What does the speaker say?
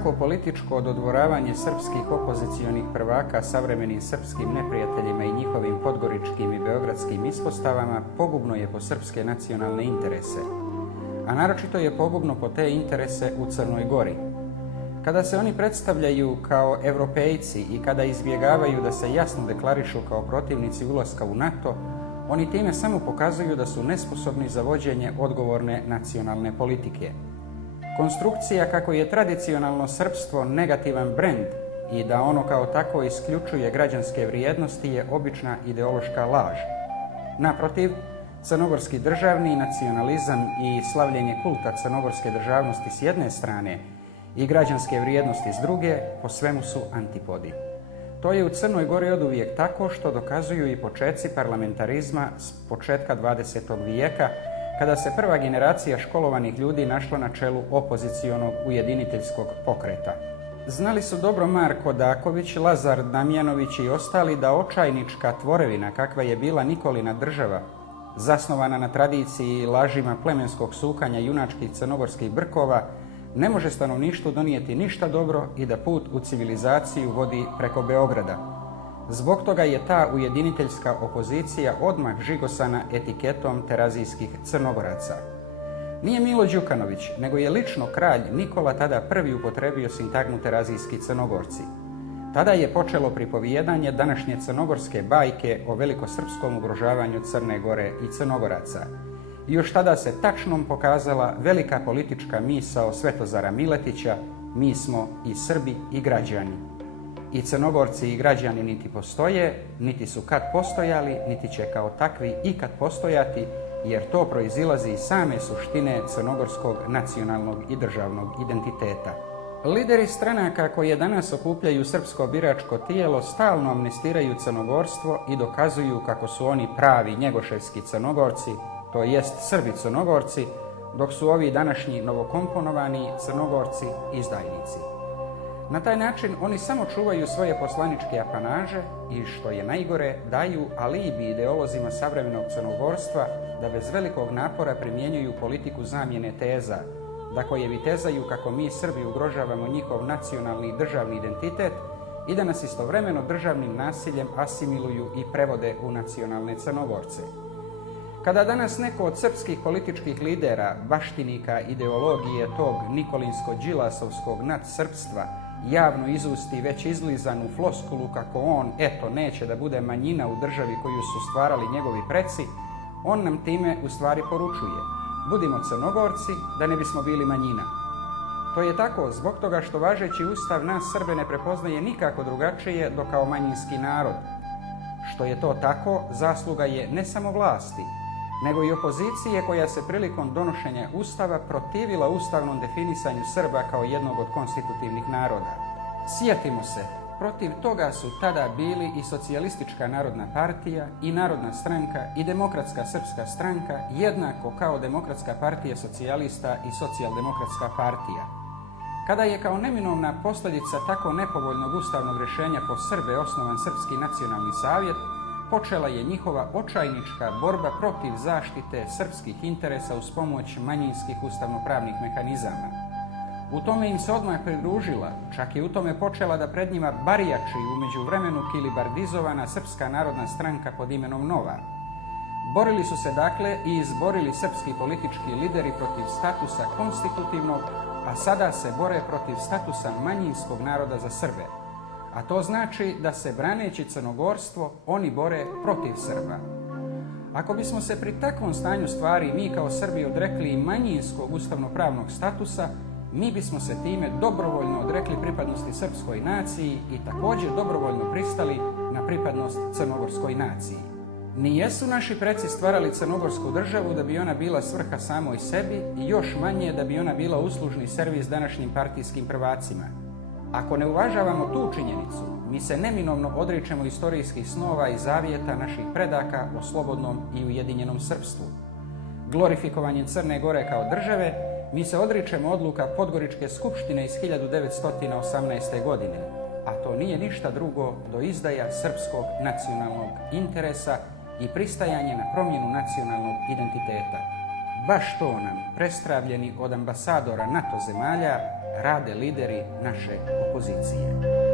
svako političko dodvoravanje srpskih opozicionih prvaka savremenim srpskim neprijateljima i njihovim podgoričkim i beogradskim ispostavama pogubno je po srpske nacionalne interese, a naročito je pogubno po te interese u Crnoj Gori. Kada se oni predstavljaju kao evropejci i kada izbjegavaju da se jasno deklarišu kao protivnici ulaska u NATO, oni time samo pokazuju da su nesposobni za vođenje odgovorne nacionalne politike. Konstrukcija kako je tradicionalno srpstvo negativan brend i da ono kao tako isključuje građanske vrijednosti je obična ideološka laž. Naprotiv, crnogorski državni nacionalizam i slavljenje kulta crnogorske državnosti s jedne strane i građanske vrijednosti s druge po svemu su antipodi. To je u Crnoj Gori oduvijek tako što dokazuju i početci parlamentarizma s početka 20. vijeka, kada se prva generacija školovanih ljudi našla na čelu opozicionog ujediniteljskog pokreta. Znali su dobro Marko Daković, Lazar Damjanović i ostali da očajnička tvorevina kakva je bila Nikolina država, zasnovana na tradiciji i lažima plemenskog sukanja junačkih crnogorskih brkova, ne može stanovništvu donijeti ništa dobro i da put u civilizaciju vodi preko Beograda. Zbog toga je ta ujediniteljska opozicija odmah žigosana etiketom terazijskih Crnogoraca. Nije Milo Đukanović, nego je lično kralj Nikola tada prvi upotrebio sintagmu terazijski Crnogorci. Tada je počelo pripovijedanje današnje crnogorske bajke o velikosrpskom ugrožavanju Crne Gore i Crnogoraca. I još tada se tačnom pokazala velika politička misao Svetozara Miletića: mi smo i Srbi i građani. I Crnogorci i građani niti postoje, niti su kad postojali, niti će kao takvi ikad postojati, jer to proizilazi iz same suštine crnogorskog nacionalnog i državnog identiteta. Lideri stranaka koje danas okupljaju srpsko biračko tijelo stalno amnestiraju crnogorstvo i dokazuju kako su oni pravi njegoševski Crnogorci, to jest Srbi Crnogorci, dok su ovi današnji novokomponovani Crnogorci izdajnici. Na taj način oni samo čuvaju svoje poslaničke apanaže i, što je najgore, daju alibi ideolozima savremenog crnogorstva da bez velikog napora primjenjuju politiku zamjene teza, da koje vitezaju kako mi Srbi ugrožavamo njihov nacionalni i državni identitet i da nas istovremeno državnim nasiljem asimiluju i prevode u nacionalne Crnogorce. Kada danas neko od srpskih političkih lidera, baštinika ideologije tog nikolinsko-đilasovskog nadsrpstva, javno izusti već izlizanu floskulu kako on, eto, neće da bude manjina u državi koju su stvarali njegovi preci, on nam time u stvari poručuje: budimo Crnogorci da ne bismo bili manjina. To je tako zbog toga što važeći ustav nas Srbe ne prepoznaje nikako drugačije do kao manjinski narod. Što je to tako, zasluga je ne samo vlasti, nego i opozicije koja se prilikom donošenja Ustava protivila ustavnom definisanju Srba kao jednog od konstitutivnih naroda. Sjetimo se, protiv toga su tada bili i Socijalistička narodna partija, i Narodna stranka, i Demokratska srpska stranka, jednako kao Demokratska partija socijalista i Socijaldemokratska partija. Kada je kao neminovna posljedica tako nepovoljnog ustavnog rješenja po Srbe osnovan Srpski nacionalni savjet, počela je njihova očajnička borba protiv zaštite srpskih interesa uz pomoć manjinskih ustavnopravnih mehanizama. U tome im se odmah pridružila, čak i u tome počela da pred njima barijači u međuvremenu kilibardizovana Srpska narodna stranka pod imenom Nova. Borili su se dakle i izborili srpski politički lideri protiv statusa konstitutivnog, a sada se bore protiv statusa manjinskog naroda za Srbe. A to znači da se, braneći crnogorstvo, oni bore protiv Srba. Ako bismo se pri takvom stanju stvari mi kao Srbi odrekli i manjinskog ustavnopravnog statusa, mi bismo se time dobrovoljno odrekli pripadnosti srpskoj naciji i također dobrovoljno pristali na pripadnost crnogorskoj naciji. Nijesu naši preci stvarali crnogorsku državu da bi ona bila svrha samoj sebi i još manje da bi ona bila uslužni servis današnjim partijskim prvacima. Ako ne uvažavamo tu činjenicu, mi se neminovno odričemo istorijskih snova i zavjeta naših predaka o slobodnom i ujedinjenom srpstvu. Glorifikovanjem Crne Gore kao države, mi se odričemo odluka Podgoričke skupštine iz 1918. godine, a to nije ništa drugo do izdaja srpskog nacionalnog interesa i pristajanje na promjenu nacionalnog identiteta. Baš to nam, prestravljeni od ambasadora NATO zemalja, rade lideri naše opozicije.